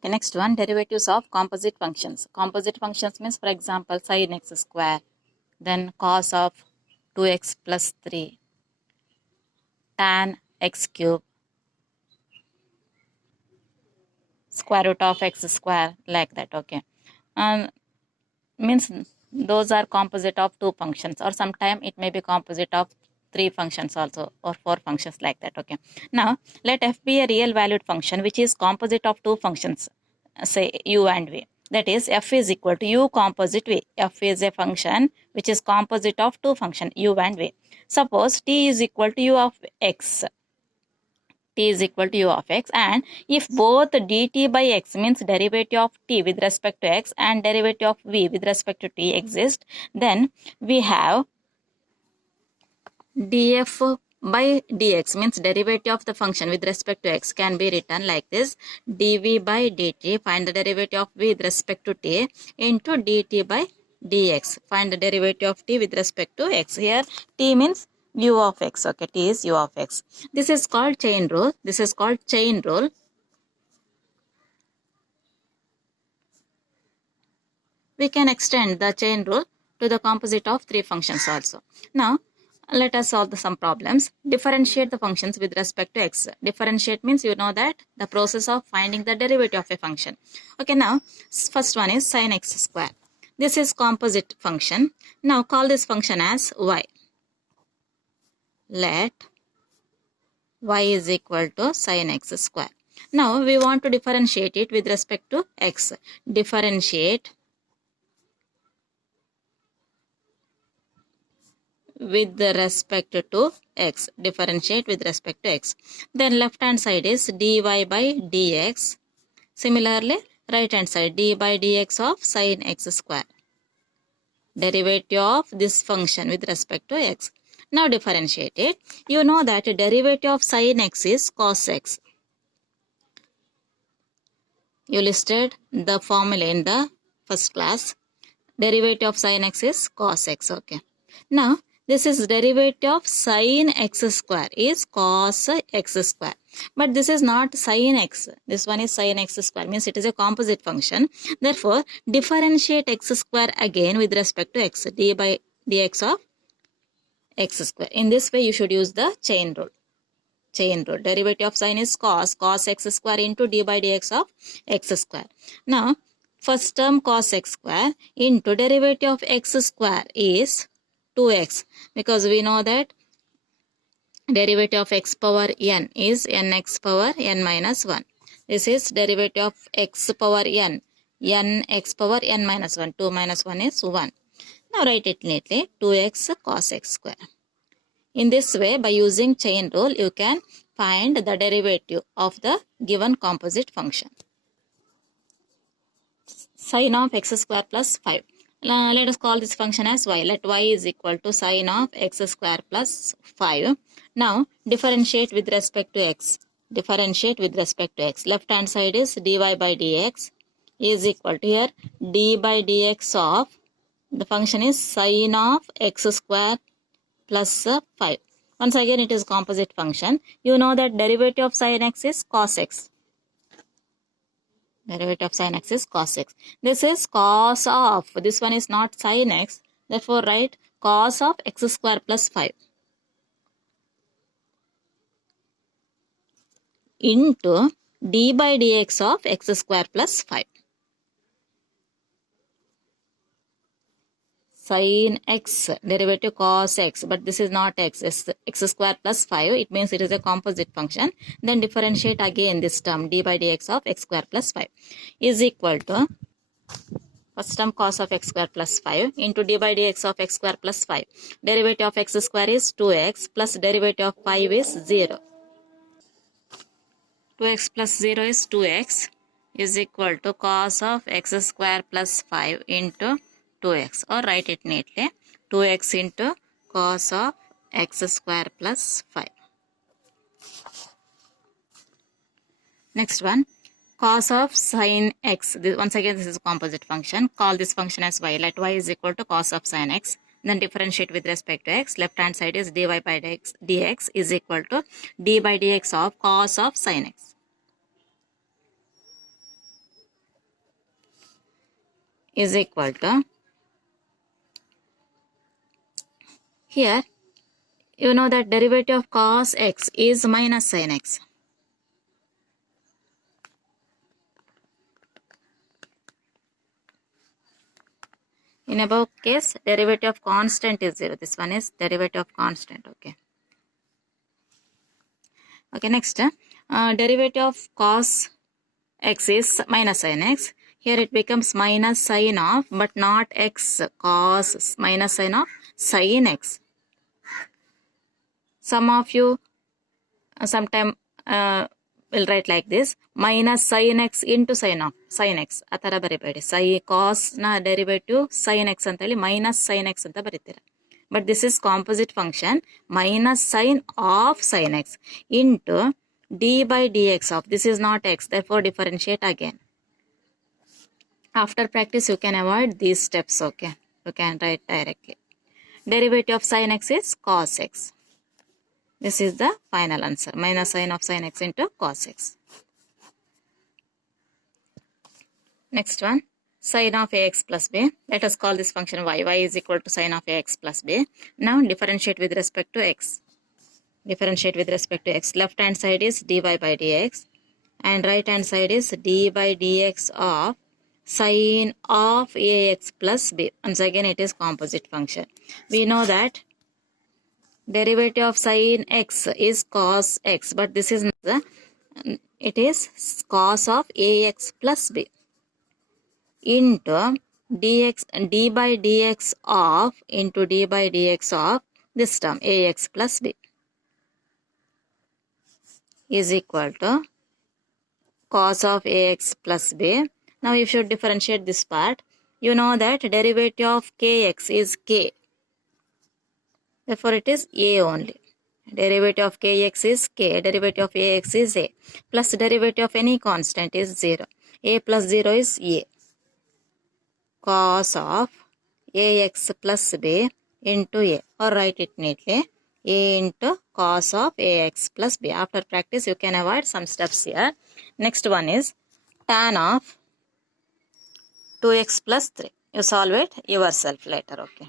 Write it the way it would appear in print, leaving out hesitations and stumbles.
Okay, next one, derivatives of composite functions. Composite functions means, for example, sin x square, then cos of 2x plus 3, tan x cube, square root of x square, like that. Okay, means those are composite of two functions, or sometime it may be composite of three functions also, or four functions, like that. Okay, now let f be a real valued function which is composite of two functions, say u and v. That is, f is equal to u composite v. F is a function which is composite of two functions u and v. Suppose t is equal to u of x, t is equal to u of x, and if both dt by x means derivative of t with respect to x and derivative of v with respect to t exist, then we have df by dx means derivative of the function with respect to x can be written like this: dv by dt, find the derivative of v with respect to t, into dt by dx, find the derivative of t with respect to x. Here t means u of x. Okay, t is u of x. This is called chain rule. This is called chain rule. We can extend the chain rule to the composite of three functions also. Now let us solve some problems. Differentiate the functions with respect to x. Differentiate means, you know that, the process of finding the derivative of a function. Okay, now first one is sin x square. This is composite function. Now call this function as y. Let y is equal to sin x square. Now we want to differentiate it with respect to x. Differentiate with respect to x. Differentiate with respect to x. Then left hand side is dy by dx. Similarly, right hand side d by dx of sin x square. Derivative of this function with respect to x. Now differentiate it. You know that derivative of sin x is cos x. You listed the formula in the first class. Derivative of sin x is cos x. Okay. Now this is derivative of sin x square is cos x square. But this is not sin x. This one is sin x square, means it is a composite function. Therefore, differentiate x square again with respect to x. D by dx of x square. In this way, you should use the chain rule. Chain rule. Derivative of sin is cos x square into d by dx of x square. Now, first term cos x square into derivative of x square is 2x, because we know that derivative of x power n is nx power n minus 1. This is derivative of x power n, nx power n minus 1. 2 minus 1 is 1. Now write it neatly, 2x cos x square. In this way, by using chain rule, you can find the derivative of the given composite function. Sin of x square plus 5. Let us call this function as y. Let y is equal to sin of x square plus 5. Now differentiate with respect to x. Differentiate with respect to x. Left hand side is dy by dx is equal to, here, d by dx of the function is sin of x square plus 5. Once again, it is composite function. You know that derivative of sin x is cos x. Derivative of sin x is cos x. This is cos of, this one is not sin x. Therefore, write cos of x square plus 5 into d by dx of x square plus 5. Sin x, derivative cos x, but this is not x, it's x square plus 5. It means it is a composite function. Then differentiate again this term, d by dx of x square plus 5 is equal to, first term cos of x square plus 5 into d by dx of x square plus 5. Derivative of x square is 2x plus derivative of 5 is 0. 2x plus 0 is 2x is equal to cos of x square plus 5 into 2x, or write it neatly, 2x into cos of x square plus 5. Next one, cos of sin x. Once again, this is a composite function. Call this function as y. Let y is equal to cos of sin x. Then differentiate with respect to x. Left hand side is dy by dx is equal to d by dx of cos of sin x. is equal to, here you know that derivative of cos x is minus sin x. In above case, derivative of constant is 0. This one is derivative of constant. Okay. Okay, next, derivative of cos x is minus sin x. Here it becomes minus sin of, but not x, cos minus sin of sin x. Some of you sometime will write like this, minus sin x into sin of sin x. ಆ ಥರ ಬರಿಬೇಡಿ. cos ನ derivative sin x ಅಂತೇಳಿ minus sin x ಅಂತ ಬರೀತೀರಾ. But this is composite function, minus sin of sin x into d by dx of, this is not x, therefore differentiate again. After practice you can avoid these steps. Okay, you can write directly. Derivative of sin x is cos x. This is the final answer, minus sin of sin x into cos x. Next one, sin of ax plus b. Let us call this function y. Y is equal to sin of ax plus b. Now differentiate with respect to x. Differentiate with respect to x. Left hand side is dy by dx and right hand side is d by dx of sin of ax plus b. Once again it is composite function. We know that derivative of sin x is cos x, but this is not the, it is cos of ax plus b into dx, d by dx of, into d by dx of this term ax plus b is equal to cos of ax plus b. Now you should differentiate this part. You know that derivative of kx is k, therefore it is a only. Derivative of kx is k, derivative of ax is a, plus derivative of any constant is 0. A plus 0 is a. Cos of ax plus b into a, or write it neatly, a into cos of ax plus b. After practice you can avoid some steps here. Next one is tan of 2x plus 3. You solve it yourself later. Okay.